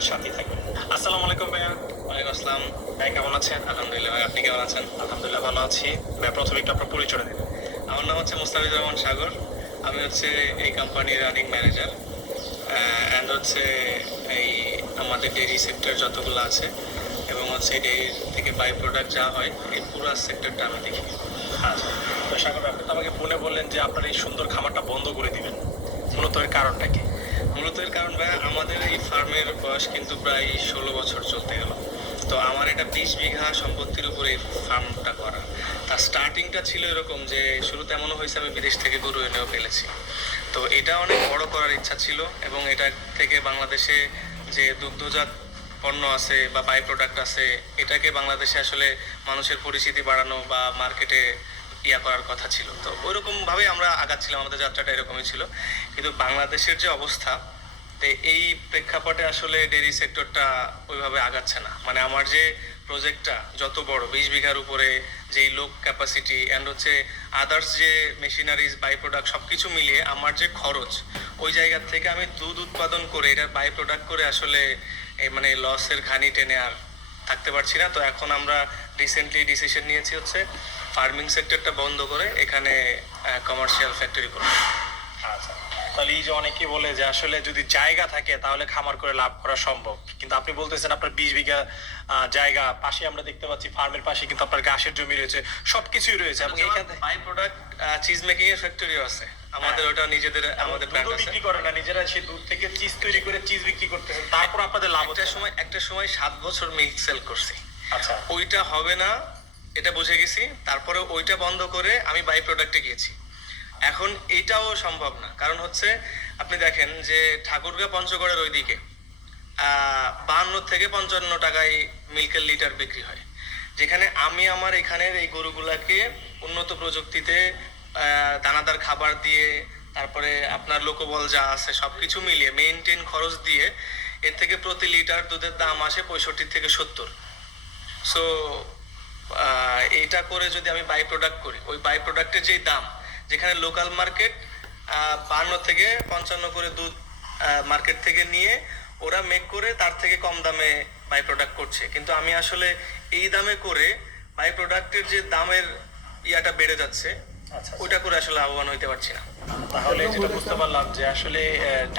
আমাদের সাথেই থাকবেন। আসসালামু আলাইকুম ভাইয়া। ওয়ালাইকুম আসসালাম। ভাই কেমন আছেন? আলহামদুলিল্লাহ ভাই, আপনি কেমন আছেন? আলহামদুলিল্লাহ ভালো আছি। ভাইয়া প্রথমে একটু আপনার পরিচয় দেন। আমার নাম হচ্ছে মুস্তাফিজুর রহমান সাগর। আমি হচ্ছে এই কোম্পানির রানিং ম্যানেজার অ্যান্ড হচ্ছে এই আমাদের ডেইরি সেক্টর যতগুলো আছে এবং হচ্ছে ডেইরি থেকে বাই প্রোডাক্ট যা হয় এই পুরো সেক্টরটা আমি দেখি। আচ্ছা, তো সাগর ভাই, আপনি তো আমাকে ফোনে বললেন যে আপনার এই সুন্দর খামারটা বন্ধ করে দিবেন। মূলত এর কারণটা কি? মূলত এর কারণ ভাই, আমাদের এই ফার্মের বয়স কিন্তু প্রায় 16 বছর চলতে গেল। তো আমার এটা 20 বিঘা সম্পত্তির উপরে এই ফার্মটা করা। তার স্টার্টিংটা ছিল এরকম যে শুরুতে এমনও হয়েছে আমি বিদেশ থেকে গরু এনেও ফেলেছি। তো এটা অনেক বড় করার ইচ্ছা ছিল এবং এটা থেকে বাংলাদেশে যে দুগ্ধজাত পণ্য আছে বা বাই প্রোডাক্ট আছে, এটাকে বাংলাদেশে আসলে মানুষের পরিচিতি বাড়ানো বা মার্কেটে করার কথা ছিল। তো ওইরকমভাবেই আমরা আগাচ্ছিলাম, আমাদের যাত্রাটা এরকমই ছিল। কিন্তু বাংলাদেশের যে অবস্থা, তো এই প্রেক্ষাপটে আসলে ডেইরি সেক্টরটা ওইভাবে আগাচ্ছে না। মানে আমার যে প্রজেক্টটা যত বড় 20 বিঘার উপরে, যেই লোক ক্যাপাসিটি অ্যান্ড হচ্ছে আদার্স যে মেশিনারিজ বাই প্রোডাক্ট সব কিছু মিলিয়ে আমার যে খরচ, ওই জায়গার থেকে আমি দুধ উৎপাদন করে এটার বাই প্রোডাক্ট করে আসলে এই মানে লসের ঘানি টেনে আর থাকতে পারছি না। তো এখন আমরা রিসেন্টলি ডিসিশন নিয়েছি হচ্ছে ফার্মিং সেক্টরটা বন্ধ করে এখানে কমার্শিয়াল ফ্যাক্টরি করবো। আচ্ছা, তাহলে এই যে অনেকেই বলে যে আসলে যদি জায়গা থাকে তাহলে খামার করে লাভ করা সম্ভব, কিন্তু আপনি বলতেছেন আপনার 20 বিঘা জায়গা, পাশে আমরা দেখতে পাচ্ছি ফার্মের পাশে কিন্তু আপনার ঘাসের জমি রয়েছে, সবকিছুই রয়েছে এবং এইখানে বাই প্রোডাক্ট চিজ মেকিং এর ফ্যাক্টরিও আছে আমাদের। ওটা নিজেদের আমাদের ব্র্যান্ড দুধও আছে। বিক্রি করে না, নিজেরা সেই দুধ থেকে চিজ তৈরি করে চিজ বিক্রি করতেছেন, তারপর আপনাদের লাভ হচ্ছে। একটা সময় 7 বছর মিল্ক সেল করছি। আচ্ছা, ওইটা হবে না এটা বুঝে গেছি, তারপরে ওইটা বন্ধ করে আমি বাই প্রোডাক্টে গিয়েছি। এখন এটাও সম্ভব না, কারণ হচ্ছে আপনি দেখেন যে ঠাকুরগাঁ পঞ্চগড়ের ওইদিকে 52 থেকে 55 টাকায় মিল্কের লিটার বিক্রি হয়, যেখানে আমি আমার এখানের এই গরুগুলাকে উন্নত প্রযুক্তিতে দানাদার খাবার দিয়ে, তারপরে আপনার লোকবল যা আছে সবকিছু মিলিয়ে মেইনটেইন খরচ দিয়ে এর থেকে প্রতি লিটার দুধের দাম আসে 65 থেকে 70। সো এইটা করে যদি আমি বাই প্রোডাক্ট করি, ওই বাই প্রোডাক্টের যেই দাম, যেখানে লোকাল মার্কেট 52 থেকে 55 করে দুধ মার্কেট থেকে নিয়ে ওরা মেক করে তার থেকে কম দামে বাই প্রোডাক্ট করছে, কিন্তু আমি আসলে এই দামে করে বাই প্রোডাক্টের যে দামের ইয়াটা বেড়ে যাচ্ছে, আচ্ছা, ওইটা করে আসলে লাভবান হইতে পারছি না। তাহলে যেটা বুঝতে পারলাম যে আসলে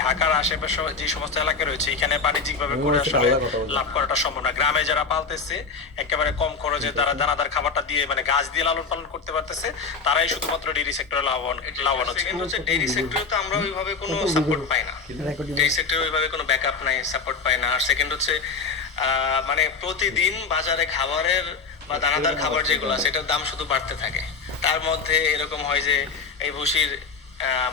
ঢাকার আশেপাশে যে সমস্ত এলাকা রয়েছে এখানে বাণিজ্যিক ভাবে করে আসলে লাভ করাটা সম্ভব না। গ্রামে যারা পালতেছে একেবারে কম খরচে, তারা দানাদার খাবারটা দিয়ে মানে গাছ দিয়ে লালন পালন করতে পারতেছে, তারাই শুধুমাত্র ডেইরি সেক্টরে লাভবান হচ্ছে। সেকেন্ড হচ্ছে ডেইরি সেক্টরে তো আমরা ওইভাবে কোনো সাপোর্ট পাই না, ডেইরি সেক্টরে ওইভাবে কোনো ব্যাকআপ নাই, সাপোর্ট পাই না। আর সেকেন্ড হচ্ছে মানে প্রতিদিন বাজারে খাবারের বা দানাদার খাবার যেগুলো সেটার দাম শুধু বাড়তে থাকে। তার মধ্যে এরকম হয় যে এই ভুসির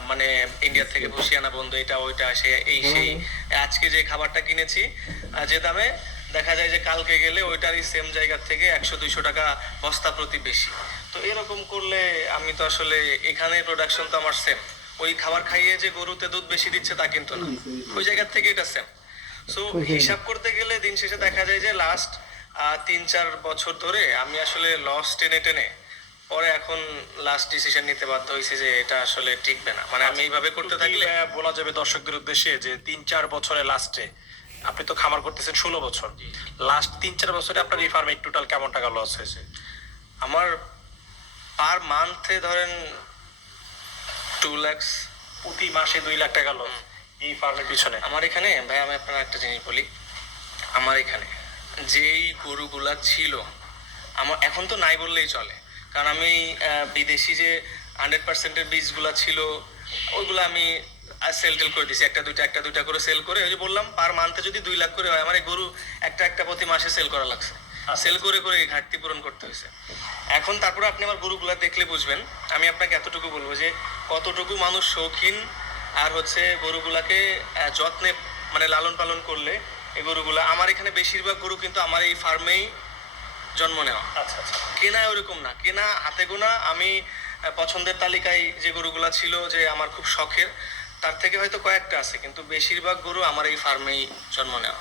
মানে ইন্ডিয়া থেকে ভুসি আনা বন্ধু, এটা ওইটা সে এই সেই। আজকে যে খাবারটা কিনেছি যে দামে, দেখা যায় যে কালকে গেলে ওইটারই সেম জায়গা থেকে 100-200 টাকা বস্তা প্রতি বেশি। তো এরকম করলে আমি তো আসলে এখানে প্রোডাকশন তো আমার সেম, ওই খাবার খাইয়ে যে গরুতে দুধ বেশি দিচ্ছে তা কিন্তু না, ওই জায়গার থেকে এটা সেম। সো হিসাব করতে গেলে দিন শেষে দেখা যায় যে লাস্ট 3-4 বছর ধরে আমি আসলে লস টেনে টেনে পরে এখন লাস্ট ডিসিশন নিতে বাধ্য হয়েছি যে এটা আসলে টিকবে না। মানে আমি এইভাবে করতে থাকলে বলা যাবে দর্শকদের উদ্দেশ্যে যে 3-4 বছরের লাস্টে আপনি তো খামার করতেছেন 16 বছর, লাস্ট 3-4 বছরে আপনার এই ফার্মে টোটাল কেমন টাকা লস হয়েছে? আমার পার মান্থে ধরেন 2 লাখ, প্রতি মাসে 2 লাখ টাকা লস এই ফার্মের পিছনে। আমার এখানে ভাই আমি আপনার একটা জিনিস বলি, আমার এখানে যেই গরুগুলা ছিল, আমার এখন তো নাই বললেই চলে, কারণ আমি বিদেশি যে 100%-এর বীজগুলা ছিল ওইগুলো আমি সেল টেল করে দিছি, একটা দুইটা করে সেল করে, ওই যে বললাম পার মান্থে যদি 2 লাখ করে হয়, আমার এই গরু একটা প্রতি মাসে সেল করা লাগছে, সেল করে করে ঘাটতি পূরণ করতে হয়েছে। এখন তারপরে আপনি আমার গরুগুলা দেখলে বুঝবেন, আমি আপনাকে এতটুকু বলবো যে কতটুকু মানুষ শৌখিন আর হচ্ছে গরুগুলাকে যত্নে মানে লালন পালন করলে এই গরুগুলা। আমার এখানে বেশিরভাগ গরু কিন্তু আমার এই ফার্মেই জন্ম নেওয়া। আচ্ছা আচ্ছা, কেনা ওরকম না, কেনা হাতে গোনা। আমি পছন্দের তালিকায় যে গরুগুলা ছিল যে আমার খুব শখের, তার থেকে হয়তো কয়েকটা আছে, কিন্তু বেশিরভাগ গরু আমার এই ফার্মেই জন্ম নেওয়া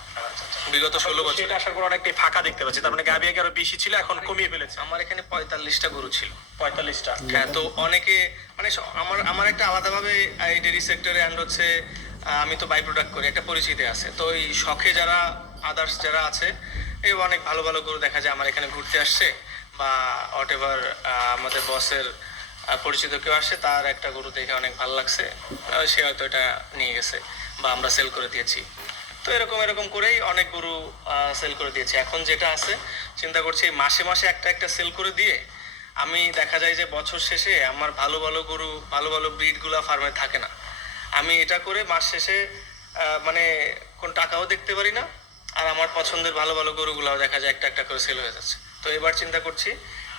বিগত 16 বছর। সেটা আশা করি অনেকটাই ফাঁকা দেখতে পাচ্ছি, তার মানে গাভী আগে আরো বেশি ছিল, এখন কমিয়ে ফেলেছে। আমার এখানে 45টা গরু ছিল। 45টা। হ্যাঁ, তো অনেকে মানে আমার আমার একটা আলাদাভাবে এই ডেইরি সেক্টরে অ্যান্ড হচ্ছে আমি তো বাই প্রোডাক্ট করি, একটা পরিচিতি আছে। তো এই শখে যারা আদার্স যারা আছে, এই অনেক ভালো ভালো গরু দেখা যায় আমার এখানে ঘুরতে আসছে, বা হোয়াট এভার আমাদের বসের পরিচিত কেউ আসে, তার একটা গরু দেখে অনেক ভালো লাগছে, সে হয়তো এটা নিয়ে গেছে বা আমরা সেল করে দিয়েছি। তো এরকম এরকম করেই অনেক গরু সেল করে দিয়েছি। এখন যেটা আছে চিন্তা করছি মাসে মাসে একটা একটা সেল করে দিয়ে আমি দেখা যায় যে বছর শেষে আমার ভালো ভালো গরু ভালো ভালো ব্রিডগুলো ফার্মে থাকে না। আমি এটা করে মাস শেষে মানে কোন টাকাও দেখতে পারি না, আর আমার পছন্দের ভালো ভালো গরুগুলাও দেখা যায় একটা একটা করে সেল হয়ে যাচ্ছে। তো এবার চিন্তা করছি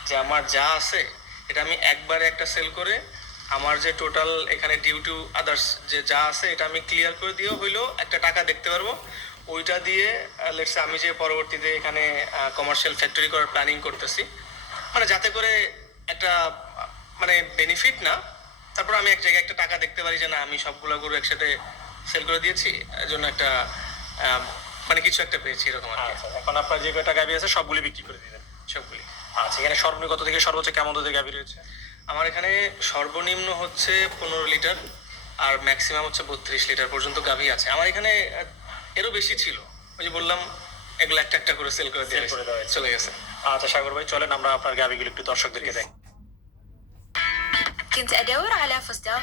যে আমার যা আছে এটা আমি একবারে একটা সেল করে আমার যে টোটাল এখানে ডিউ টু আদার্স যে যা আছে এটা আমি ক্লিয়ার করে দিয়েও হইলেও একটা টাকা দেখতে পারবো। ওইটা দিয়ে লেটস আমি যে পরবর্তীতে এখানে কমার্শিয়াল ফ্যাক্টরি করার প্ল্যানিং করতেছি, মানে যাতে করে একটা মানে বেনিফিট না, তারপর আমি এক জায়গায় একটা টাকা দেখতে পারি যে না আমি সবগুলো গরু একসাথে সেল করে দিয়েছি, এর জন্য একটা মানে কিছু একটা পেয়েছি এরকম আর কি। আচ্ছা, এখন আপনার যে কয়টা গাভী আছে সবগুলি বিক্রি করে দিবেন? সবগুলি। আচ্ছা, এখানে সর্বনিম্ন কত থেকে সর্বোচ্চ কেমন দুধের গাভী রয়েছে? আমার এখানে সর্বনিম্ন হচ্ছে 15 লিটার আর ম্যাক্সিমাম হচ্ছে 32 লিটার পর্যন্ত গাভী আছে। আমার এখানে এরও বেশি ছিল, ওই যে বললাম এগুলো একটা একটা করে সেল করে দিয়ে করে দেওয়া হয়েছে। চলে গেছে। আচ্ছা সাগর ভাই, চলেন আমরা আপনার গাভীগুলো একটু দর্শকদেরকে দেখ। كنت أدور على فستان